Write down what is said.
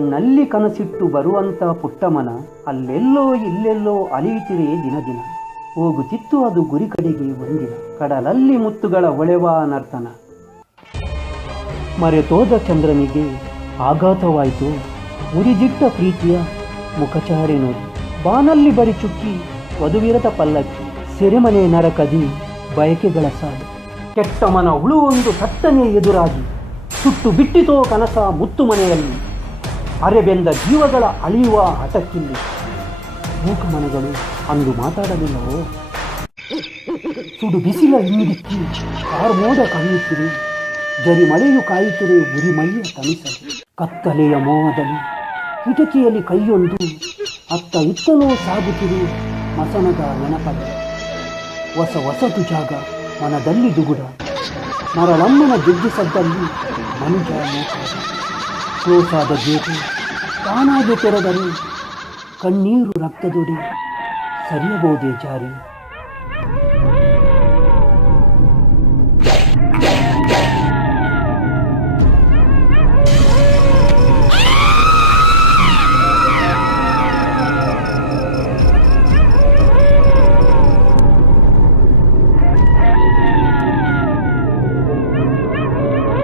ಕಣ್ಣಲ್ಲಿ ಕನಸಿಟ್ಟು ಬರುವಂಥ ಪುಟ್ಟಮನ ಅಲ್ಲೆಲ್ಲೋ ಇಲ್ಲೆಲ್ಲೋ ಅಲಿಯುತ್ತಿದೆ ದಿನ ದಿನ. ಹೋಗುತ್ತಿತ್ತು ಅದು ಗುರಿ ಕಡೆಗೆ ಒಂದಿನ, ಕಡಲಲ್ಲಿ ಮುತ್ತುಗಳ ಹೊಳೆವ ನರ್ತನ. ಮರೆತೋದ ಚಂದ್ರನಿಗೆ ಆಘಾತವಾಯಿತು, ಉರಿದಿಟ್ಟ ಪ್ರೀತಿಯ ಮುಖಚಾರೆ ನೋಡಿ. ಬಾನಲ್ಲಿ ಬರಿ ಚುಕ್ಕಿ, ವಧುವಿರದ ಪಲ್ಲಕ್ಕಿ, ಸೆರೆಮನೆ ನರಕದಿ ಬಯಕೆಗಳ ಸಾಲು. ಕೆಟ್ಟ ಮನ ಉಳುವೊಂದು ತಟ್ಟನೆ ಎದುರಾಗಿ ಸುಟ್ಟು ಬಿಟ್ಟಿತೋ ಕನಸ ಮುತ್ತು ಮನೆಯಲ್ಲಿ. ಅರೆಬೆಂದ ಜೀವಗಳ ಅಳಿಯುವ ಹಠಕ್ಕಿಲ್ಲಿ, ಮೂಕ ಮನಗಳು ಅಂದು ಮಾತಾಡಲಿಲ್ಲವೋ. ಸುಡು ಬಿಸಿಲ ಹಿಂದಿಕ್ಕಿ ಕಾರ್ಮೋಡ ಕಾಯುತ್ತಿದೆ, ಜರಿ ಮಳೆಯು ಕಾಯುತ್ತಿದೆ ಉರಿಮೈಯ ತಣಿಸಲು. ಕತ್ತಲೆಯ ಮೋಹದಲ್ಲಿ ಕಿಟಕಿಯಲ್ಲಿ ಕೈಯೊಂದು ಅತ್ತ ಇತ್ತಲೋ ಸಾಗುತ್ತಿದೆ ಮಸಣದ ನೆನಪದ. ಹೊಸತು ಜಾಗ ಮನದಲ್ಲಿ ದುಗುಡ, ಮರಳಮ್ಮನ ಗೆಜ್ಜೆಸದ್ದಲ್ಲಿ ಮಂಜ ಮೋಸ. ಕ್ರೋಸಾದ ಗೇಟು ತಾನಾಗೆ ತೆರೆದರೆ ಕಣ್ಣೀರು ರಕ್ತದೊಡೆ ಸರಿಯಬಹುದೇ ಜಾರಿ.